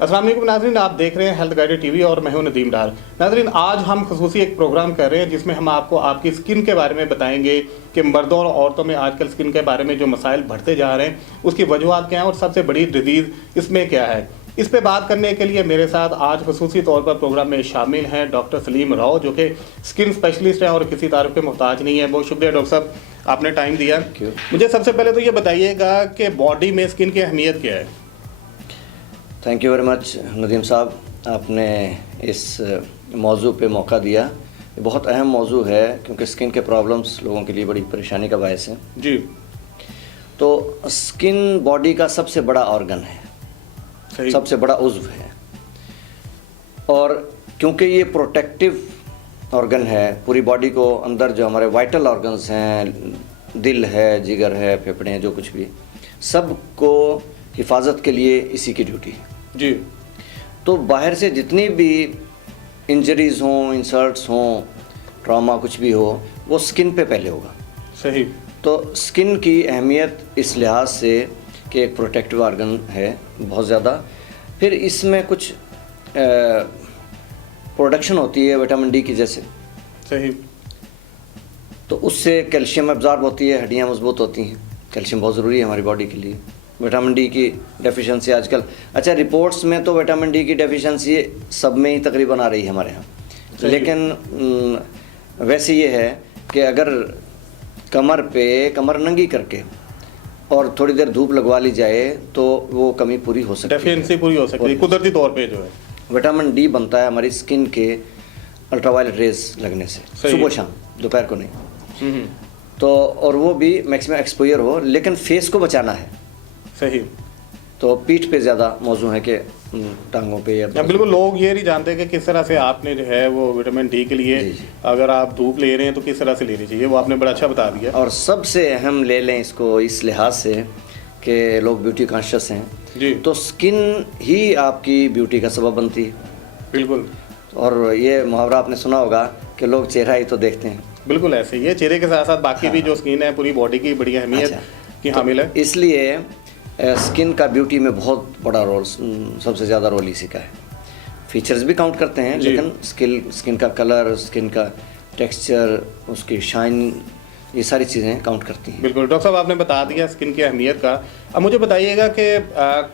अस्सलाम वालेकुम नाज़रीन, आप देख रहे हैं हेल्थ गाइडेड टीवी और मैं हूं नदीम डार। नाज़रीन, आज हम खसूसी एक प्रोग्राम कर रहे हैं जिसमें हम आपको आपकी स्किन के बारे में बताएंगे कि मर्दों और औरतों में आजकल स्किन के बारे में जो मसाइल बढ़ते जा रहे हैं उसकी वजूहत क्या हैं और सबसे बड़ी डिजीज़ इसमें क्या है। इस पे बात करने के लिए मेरे साथ आज खसूसी तौर पर प्रोग्राम में शामिल हैं डॉक्टर सलीम राव, जो कि स्किन स्पेशलिस्ट हैं और किसी तारीफ के मोहताज नहीं है। बहुत शुक्रिया डॉक्टर साहब, आपने टाइम दिया। मुझे सबसे पहले तो ये बताइएगा कि बॉडी में स्किन की अहमियत क्या है। Thank you very much Nadeem साहब, आपने इस मौजू पे मौका दिया। ये बहुत अहम मौजू है क्योंकि स्किन के प्रॉब्लम्स लोगों के लिए बड़ी परेशानी का बायस है जी। तो स्किन बॉडी का सबसे बड़ा ऑर्गन है, सही। सबसे बड़ा उज़्व है, और क्योंकि ये प्रोटेक्टिव ऑर्गन है पूरी बॉडी को, अंदर जो हमारे वाइटल ऑर्गन्स हैं, दिल है, जिगर है, फेफड़े हैं, जो कुछ भी, सब को हिफाजत के लिए इसी की ड्यूटी है जी। तो बाहर से जितनी भी इंजरीज़ हों, इंसर्ट्स हों, ट्रॉमा कुछ भी हो, वो स्किन पे पहले होगा। सही। तो स्किन की अहमियत इस लिहाज से कि एक प्रोटेक्टिव ऑर्गन है बहुत ज़्यादा। फिर इसमें कुछ प्रोडक्शन होती है विटामिन डी की जैसे, सही। तो उससे कैल्शियम एब्जॉर्ब होती है, हड्डियाँ मजबूत होती हैं। कैल्शियम बहुत ज़रूरी है हमारी बॉडी के लिए। विटामिन डी की डेफिशिएंसी आजकल, अच्छा रिपोर्ट्स में तो विटामिन डी की डेफिशिएंसी सब में ही तकरीबन आ रही है हमारे यहाँ, लेकिन वैसे ये है कि अगर कमर नंगी करके और थोड़ी देर धूप लगवा ली जाए तो वो कमी पूरी हो सकती है, डेफिशिएंसी पूरी हो सकती है कुदरती तौर पे। जो है विटामिन डी बनता है हमारी स्किन के अल्ट्रावायलेट रेज लगने से, सुबह शाम, दोपहर को नहीं। तो और वो भी मैक्सिमम एक्सपोजर हो, लेकिन फेस को बचाना है। सही। तो पीठ पे ज़्यादा मौजू है कि टांगों पे या बिल्कुल, लोग ये नहीं जानते कि किस तरह से आपने जो है वो विटामिन डी के लिए जी। अगर आप धूप ले रहे हैं तो किस तरह से लेनी चाहिए, वो आपने बड़ा अच्छा बता दिया। और सबसे अहम ले लें इसको इस लिहाज से कि लोग ब्यूटी कॉन्शियस हैं जी। तो स्किन ही आपकी ब्यूटी का सबब बनती है। बिल्कुल। और ये मुहावरा आपने सुना होगा कि लोग चेहरा ही तो देखते हैं। बिल्कुल ऐसे ही है, चेहरे के साथ साथ बाकी भी जो स्किन है पूरी बॉडी की बड़ी अहमियत की हामिल है। इसलिए स्किन का ब्यूटी में बहुत बड़ा रोल, सबसे ज़्यादा रोल इसी का है। फीचर्स भी काउंट करते हैं, लेकिन स्किन का कलर, स्किन का टेक्सचर, उसकी शाइन, ये सारी चीज़ें काउंट करती हैं। बिल्कुल डॉक्टर साहब, आपने बता दिया स्किन की अहमियत का। अब मुझे बताइएगा कि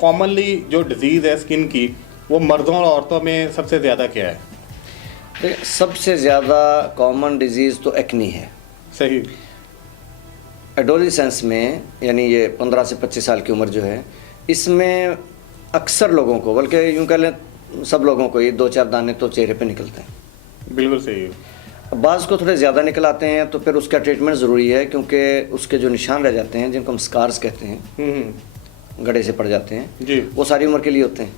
कॉमनली जो डिजीज़ है स्किन की, वो मर्दों और औरतों में सबसे ज़्यादा क्या है? सबसे ज़्यादा कॉमन डिजीज़ तो एक्नी है। सही। एडोलेसेंस में, यानी ये 15 से 25 साल की उम्र जो है, इसमें अक्सर लोगों को, बल्कि यूँ कह लें सब लोगों को, ये 2-4 दाने तो चेहरे पे निकलते हैं। बिल्कुल सही है। अब बाज़ को थोड़े ज़्यादा निकल आते हैं तो फिर उसका ट्रीटमेंट ज़रूरी है, क्योंकि उसके जो निशान रह जाते हैं, जिनको हम स्कार्स कहते हैं, गड़े से पड़ जाते हैं जी, वो सारी उम्र के लिए होते हैं।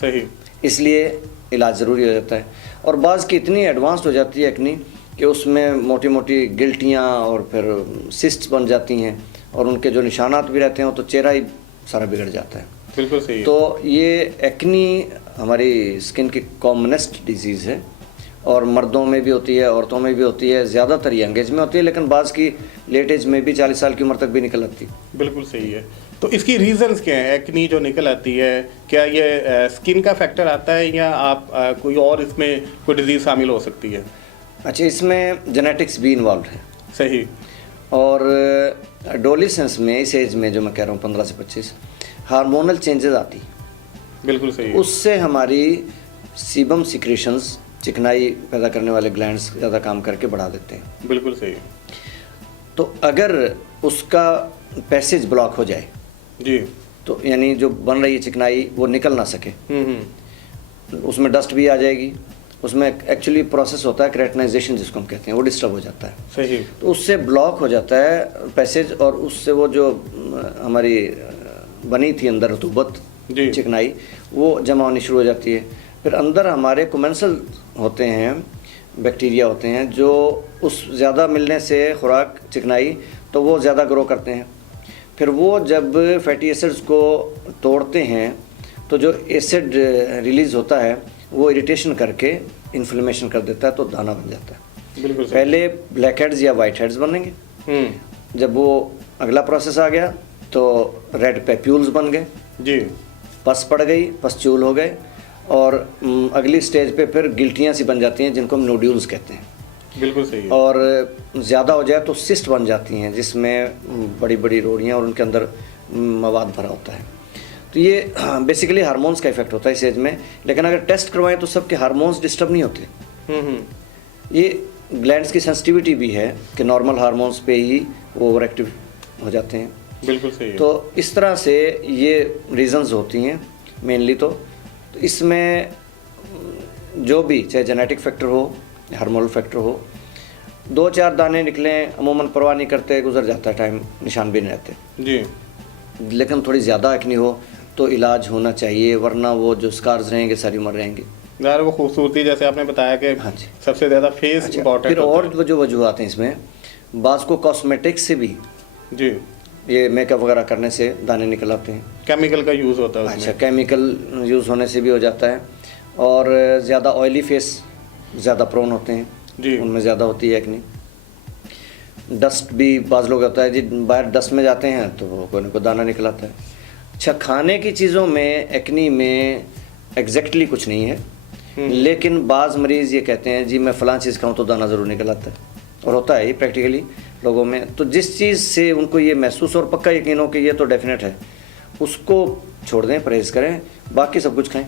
सही। इसलिए इलाज ज़रूरी हो जाता है। और बाज़ की इतनी एडवांस्ड हो जाती है एक्नी कि उसमें मोटी मोटी गिल्टियाँ और फिर सिस्ट बन जाती हैं, और उनके जो निशानात भी रहते हैं तो चेहरा ही सारा बिगड़ जाता है। बिल्कुल सही है। तो ये एक्नी हमारी स्किन की कॉमनेस्ट डिजीज़ है, और मर्दों में भी होती है, औरतों में भी होती है। ज़्यादातर यंग एज में होती है, लेकिन बाज़ की लेट एज में भी 40 साल की उम्र तक भी निकल आती है। बिल्कुल सही है। तो इसकी रीजंस क्या है? एक्नी जो निकल आती है, क्या ये स्किन का फैक्टर आता है या आप कोई और इसमें कोई डिजीज़ शामिल हो सकती है? अच्छा, इसमें जेनेटिक्स भी इन्वॉल्व है। सही। और एडोलेसेंस में, इस एज में जो मैं कह रहा हूँ 15 से 25, हार्मोनल चेंजेस आती हैं। बिल्कुल सही है। उससे हमारी सीबम सिक्रेशंस, चिकनाई पैदा करने वाले ग्लैंड्स ज़्यादा काम करके बढ़ा देते हैं। बिल्कुल सही है। तो अगर उसका पैसेज ब्लॉक हो जाए जी, तो यानी जो बन रही है चिकनाई वो निकल ना सके, उसमें डस्ट भी आ जाएगी, उसमें एक्चुअली प्रोसेस होता है केराटिनाइजेशन जिसको हम कहते हैं, वो डिस्टर्ब हो जाता है। सही। तो उससे ब्लॉक हो जाता है पैसेज, और उससे वो जो हमारी बनी थी अंदर रतूबत, चिकनाई, वो जमा होनी शुरू हो जाती है। फिर अंदर हमारे कोमेंसल होते हैं, बैक्टीरिया होते हैं, जो उस ज़्यादा मिलने से खुराक, चिकनाई, तो वो ज़्यादा ग्रो करते हैं। फिर वो जब फैटी एसिड्स को तोड़ते हैं तो जो एसिड रिलीज़ होता है वो इरिटेशन करके इन्फ्लेमेशन कर देता है, तो दाना बन जाता है। बिल्कुल सही। पहले ब्लैक हेड्स या वाइट हेड्स बनेंगे, जब वो अगला प्रोसेस आ गया तो रेड पेप्यूल्स बन गए जी, पस पड़ गई, पसचूल हो गए, और अगली स्टेज पे फिर गिल्टियाँ सी बन जाती हैं जिनको हम नोड्यूल्स कहते हैं। बिल्कुल सही है। और ज़्यादा हो जाए तो सिस्ट बन जाती हैं जिसमें बड़ी बड़ी रोड़ियाँ और उनके अंदर मवाद भरा होता है। तो ये बेसिकली हार्मोन्स का इफेक्ट होता है इस एज में। लेकिन अगर टेस्ट करवाएं तो सबके हार्मोन्स डिस्टर्ब नहीं होते। ये ग्लैंड्स की सेंसिटिविटी भी है कि नॉर्मल हार्मोन्स पे ही वो ओवर एक्टिव हो जाते हैं। बिल्कुल सही है। तो इस तरह से ये रीजंस होती हैं मेनली। तो इसमें जो भी चाहे जेनेटिक फैक्टर हो, हार्मोनल फैक्टर हो, 2-4 दाने निकलें अमूमन परवाह नहीं करते, गुजर जाता है टाइम, निशान भी नहीं रहते जी। लेकिन थोड़ी ज़्यादा एक्नी हो तो इलाज होना चाहिए, वरना वो जो स्कार्स रहेंगे सारी उम्र रहेंगे। यार वो खूबसूरती जैसे आपने बताया कि हाँ जी, सबसे ज़्यादा फेस अच्छा, इंपॉर्टेंट फिर और जो वजूहत हैं इसमें, बाज़ को कॉस्मेटिक्स से भी जी, ये मेकअप वगैरह करने से दाने निकल आते हैं। केमिकल का यूज़ होता है उसमें। अच्छा, केमिकल यूज़ होने से भी हो जाता है। और ज़्यादा ऑयली फेस ज़्यादा प्रोन होते हैं जी, उनमें ज़्यादा होती है एक्नी। डस्ट भी बाज़ लोग होता है जी, बाहर डस्ट में जाते हैं तो कोई ना कोई दाना निकल आता है। अच्छा, खाने की चीज़ों में एक्नी में एग्जैक्टली कुछ नहीं है, लेकिन बाज़ मरीज़ ये कहते हैं जी मैं फ़लाँ चीज़ खाऊं तो दाना ज़रूर निकल आता है, और होता है ये प्रैक्टिकली लोगों में। तो जिस चीज़ से उनको ये महसूस और पक्का यकीन हो कि ये तो डेफिनेट है, उसको छोड़ दें, परहेज़ करें, बाकी सब कुछ खाएं।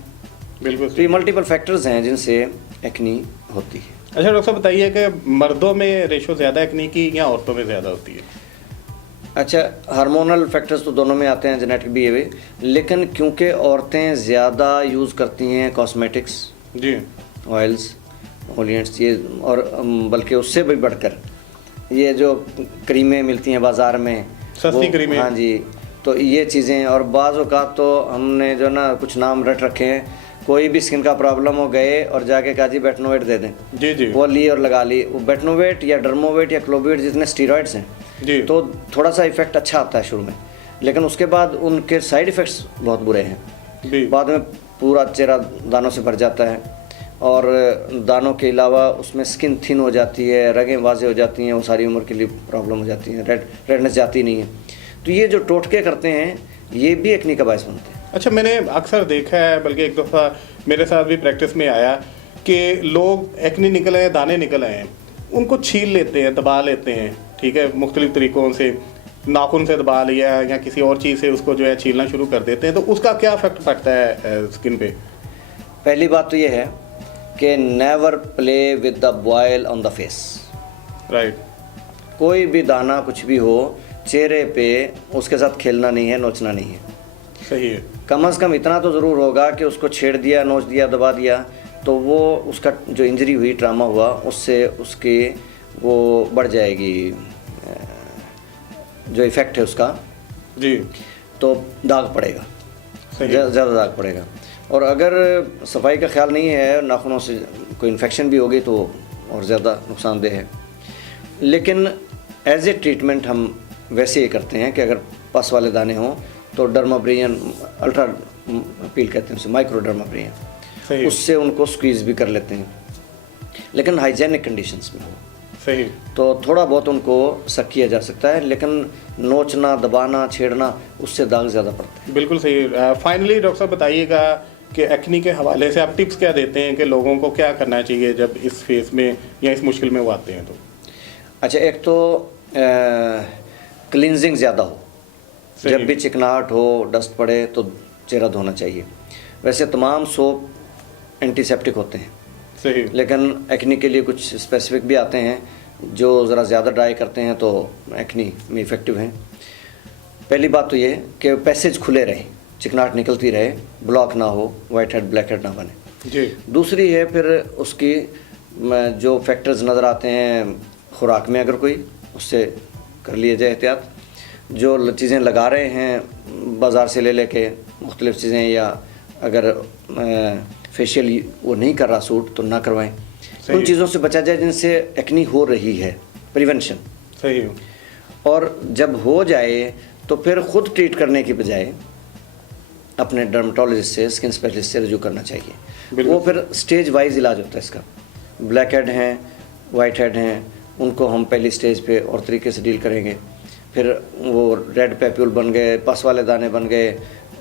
बिल्कुल। तो ये मल्टीपल फैक्टर्स हैं जिनसे एक्नी होती है। अच्छा डॉक्टर साहब बताइए कि मर्दों में रेशो ज़्यादा एक्नी की या औरतों में ज़्यादा होती है? अच्छा, हार्मोनल फैक्टर्स तो दोनों में आते हैं, जेनेटिक भी है, लेकिन क्योंकि औरतें ज़्यादा यूज़ करती हैं कॉस्मेटिक्स जी, ऑयल्स, ओलियंट्स, ये, और बल्कि उससे भी बढ़कर ये जो क्रीमें मिलती हैं बाज़ार में, सस्ती क्रीमें, हाँ जी, तो ये चीज़ें, और बाज़ औक़ात तो हमने जो ना कुछ नाम रट रखे हैं, कोई भी स्किन का प्रॉब्लम हो गए और जाके कहा जी बेटनोवेट दे दें, जी जी, वो ली और लगा ली। वो बेटनोवेट या डर्मोवेट या क्लोविड जितने स्टीरॉइड्स हैं जी, तो थोड़ा सा इफेक्ट अच्छा आता है शुरू में, लेकिन उसके बाद उनके साइड इफ़ेक्ट्स बहुत बुरे हैं। जी, बाद में पूरा चेहरा दानों से भर जाता है, और दानों के अलावा उसमें स्किन थिन हो जाती है, रगें वाज़े हो जाती हैं, वो सारी उम्र के लिए प्रॉब्लम हो जाती है, रेडनेस जाती नहीं है। तो ये जो टोटके करते हैं ये भी एक्नी का बायस बनते हैं। अच्छा, मैंने अक्सर देखा है, बल्कि एक दफ़ा मेरे साथ भी प्रैक्टिस में आया कि लोग एक्नी निकल आए, दाने निकल आए हैं, उनको छील लेते हैं, दबा लेते हैं, ठीक है, मुख्तलिफ तरीक़ों से, नाखून से दबा लिया या किसी और चीज़ से उसको जो है छीलना शुरू कर देते हैं, तो उसका क्या इफेक्ट पड़ता है स्किन पे? पहली बात तो ये है कि never play with the boil on the face. Right. कोई भी दाना कुछ भी हो, चेहरे पे उसके साथ खेलना नहीं है, नोचना नहीं है। सही है। कम से कम इतना तो ज़रूर होगा कि उसको छेड़ दिया, नोच दिया, दबा दिया, तो वो उसका जो इंजरी हुई, ट्रामा हुआ, उससे उसकी वो बढ़ जाएगी, जो इफ़ेक्ट है उसका जी, तो दाग पड़ेगा, ज़्यादा दाग पड़ेगा। और अगर सफाई का ख्याल नहीं है, नाखूनों से कोई इन्फेक्शन भी होगी तो और ज़्यादा नुकसानदेह है। लेकिन एज ए ट्रीटमेंट हम वैसे ही करते हैं कि अगर पस वाले दाने हों तो डर्माब्रेनियन, अल्ट्रा पील कहते हैं उसे, माइक्रो डर्माब्रेनियन, उससे उनको स्क्वीज़ भी कर लेते हैं, लेकिन हाइजेनिक कंडीशंस में हो। सही। तो थोड़ा बहुत उनको सक किया जा सकता है, लेकिन नोचना, दबाना, छेड़ना, उससे दाग ज़्यादा पड़ता है। बिल्कुल सही। फाइनली डॉक्टर साहब बताइएगा कि एक्नी के हवाले से आप टिप्स क्या देते हैं कि लोगों को क्या करना चाहिए जब इस फेस में या इस मुश्किल में वो आते हैं? तो अच्छा, एक तो क्लिनजिंग ज़्यादा हो, जब भी चिकनाहट हो, डस्ट पड़े तो चेहरा धोना चाहिए। वैसे तमाम सोप एंटीसेप्टिक होते हैं, सही, लेकिन एक्नी के लिए कुछ स्पेसिफिक भी आते हैं जो ज़रा ज़्यादा ड्राई करते हैं तो एक्नी में इफ़ेक्टिव हैं। पहली बात तो ये कि पैसेज खुले रहे, चिकनाहट निकलती रहे, ब्लॉक ना हो, वाइट हेड ब्लैक हेड ना बने जी। दूसरी है फिर उसकी जो फैक्टर्स नज़र आते हैं खुराक में, अगर कोई, उससे कर लिए जाए एहतियात। जो चीज़ें लगा रहे हैं बाज़ार से ले लेके मुख्तलिफ़ चीज़ें, या अगर फेशियल वो नहीं कर रहा सूट तो ना करवाएं। उन चीज़ों से बचा जाए जिनसे एक्नी हो रही है, प्रिवेंशन। सही। और जब हो जाए तो फिर ख़ुद ट्रीट करने की बजाय अपने डर्मेटोलॉजिस्ट से, स्किन स्पेशलिस्ट से रजू करना चाहिए। वो फिर स्टेज वाइज इलाज होता है इसका। ब्लैक हेड हैं, वाइट हेड हैं, उनको हम पहली स्टेज पे और तरीके से डील करेंगे। फिर वो रेड पेप्यूल बन गए, पस वाले दाने बन गए,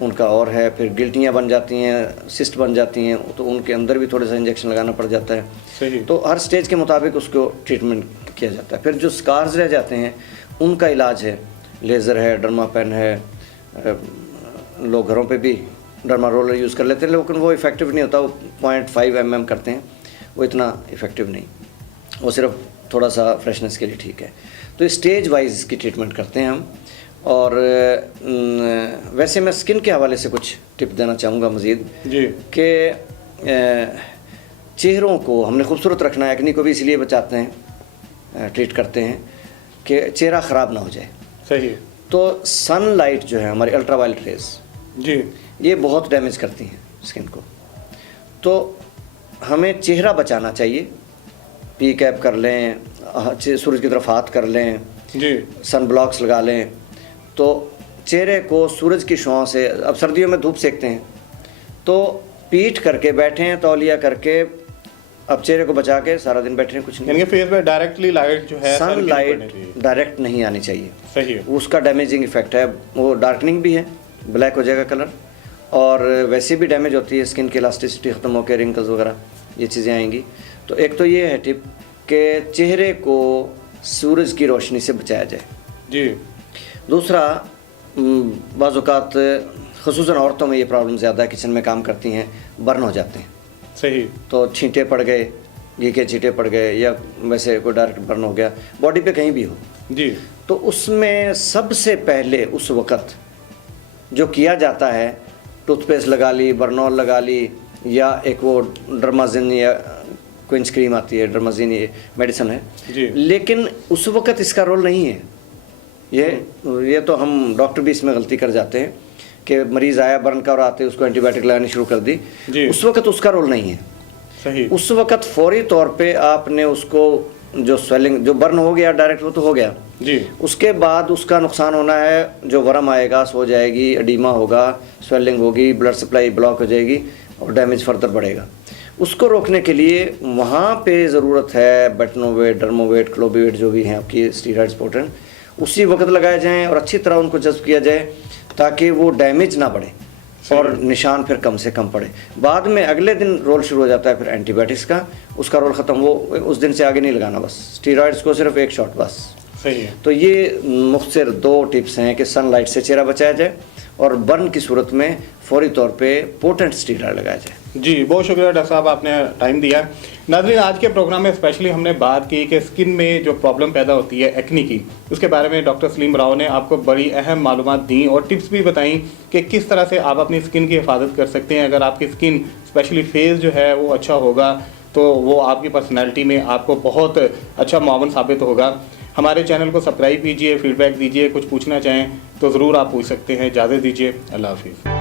उनका और है, फिर गिल्टियाँ बन जाती हैं, सिस्ट बन जाती हैं, तो उनके अंदर भी थोड़ा सा इंजेक्शन लगाना पड़ जाता है। सही। तो हर स्टेज के मुताबिक उसको ट्रीटमेंट किया जाता है। फिर जो स्कार्स रह जाते हैं उनका इलाज है, लेज़र है, डर्मा पेन है, लोग घरों पे भी डर्मा रोलर यूज़ कर लेते हैं, लेकिन वो इफ़ेक्टिव नहीं होता। वो 0.5 mm करते हैं, वो इतना इफ़ेक्टिव नहीं, वो सिर्फ थोड़ा सा फ्रेशनेस के लिए ठीक है। तो स्टेज वाइज इसकी ट्रीटमेंट करते हैं हम। और वैसे मैं स्किन के हवाले से कुछ टिप देना चाहूँगा मज़ीद जी कि चेहरों को हमने खूबसूरत रखना है, एक्नी को भी इसलिए बचाते हैं, ट्रीट करते हैं कि चेहरा ख़राब ना हो जाए। सही। तो सनलाइट जो है हमारी अल्ट्रावायलेट रेज, जी ये बहुत डैमेज करती हैं स्किन को। तो हमें चेहरा बचाना चाहिए, पी कैप कर लें, सूरज की तरफ हाथ कर लें जी, सन ब्लॉक्स लगा लें, तो चेहरे को सूरज की छांव से, अब सर्दियों में धूप सेकते हैं तो पीठ करके बैठें, तौलिया करके, अब चेहरे को बचा के सारा दिन बैठे हैं, कुछ नहीं। यानी कि फेस पे डायरेक्टली लाइट जो है सन लाइट डायरेक्ट नहीं आनी चाहिए। सही है। उसका डैमेजिंग इफेक्ट है, वो डार्कनिंग भी है, ब्लैक हो जाएगा कलर, और वैसे भी डैमेज होती है स्किन की इलास्टिसिटी ख़त्म होकर रिंकल्स वगैरह ये चीज़ें आएंगी। तो एक तो ये है टिप कि चेहरे को सूरज की रोशनी से बचाया जाए। जी। दूसरा, बाज़ औक़ात ख़ुसूसन औरतों में ये प्रॉब्लम ज़्यादा है, किचन में काम करती हैं, बर्न हो जाते हैं। सही। तो छींटे पड़ गए, घी के छींटे पड़ गए, या वैसे कोई डायरेक्ट बर्न हो गया बॉडी पे कहीं भी हो, जी, तो उसमें सबसे पहले उस वक़्त जो किया जाता है, टूथपेस्ट लगा ली, बर्नॉल लगा ली, या एक वो डर्माजिन या क्विंस क्रीम आती है, डर्माजिन ये मेडिसिन है जी। लेकिन उस वक़्त इसका रोल नहीं है। ये तो हम डॉक्टर भी इसमें गलती कर जाते हैं कि मरीज़ आया बर्न का और आते उसको एंटीबायोटिक लगानी शुरू कर दी, उस वक़्त उसका रोल नहीं है। सही। उस वक़्त फौरी तौर पे आपने उसको, जो स्वेलिंग, जो बर्न हो गया डायरेक्ट वो तो हो गया जी, उसके बाद उसका नुकसान होना है, जो वर्म आएगा सो जाएगी, एडीमा होगा, स्वेलिंग होगी, ब्लड सप्लाई ब्लॉक हो जाएगी और डैमेज फर्दर बढ़ेगा। उसको रोकने के लिए वहाँ पे ज़रूरत है बेटनोवेट, डर्मोवेट, क्लोबिवेट जो भी हैं आपकी स्टीरॉइड्स पोटेंट, उसी वक्त लगाए जाएं और अच्छी तरह उनको जज्ब किया जाए ताकि वो डैमेज ना बढ़े और निशान फिर कम से कम पड़े। बाद में अगले दिन रोल शुरू हो जाता है फिर एंटीबायोटिक्स का, उसका रोल ख़त्म, वो उस दिन से आगे नहीं लगाना, बस स्टीरॉइड्स को सिर्फ एक शॉट बस। सही है। तो ये मुख्तसर 2 टिप्स हैं कि सनलाइट से चेहरा बचाया जाए और बर्न की सूरत में फौरी तौर पे पोटेंट स्टीरॉइड लगाया जाए। जी, बहुत शुक्रिया डॉक्टर साहब, आपने टाइम दिया। नाज़रीन, आज के प्रोग्राम में स्पेशली हमने बात की कि स्किन में जो प्रॉब्लम पैदा होती है एक्नी की, उसके बारे में डॉक्टर सलीम राव ने आपको बड़ी अहम मालूमात दी और टिप्स भी बताई कि किस तरह से आप अपनी स्किन की हिफाजत कर सकते हैं। अगर आपकी स्किन स्पेशली फेस जो है वो अच्छा होगा तो वो आपकी पर्सनैलिटी में आपको बहुत अच्छा मुआवन साबित होगा। हमारे चैनल को सब्सक्राइब कीजिए, फीडबैक दीजिए, कुछ पूछना चाहें तो ज़रूर आप पूछ सकते हैं। इजाज़त दीजिए, अल्लाह हाफिज़।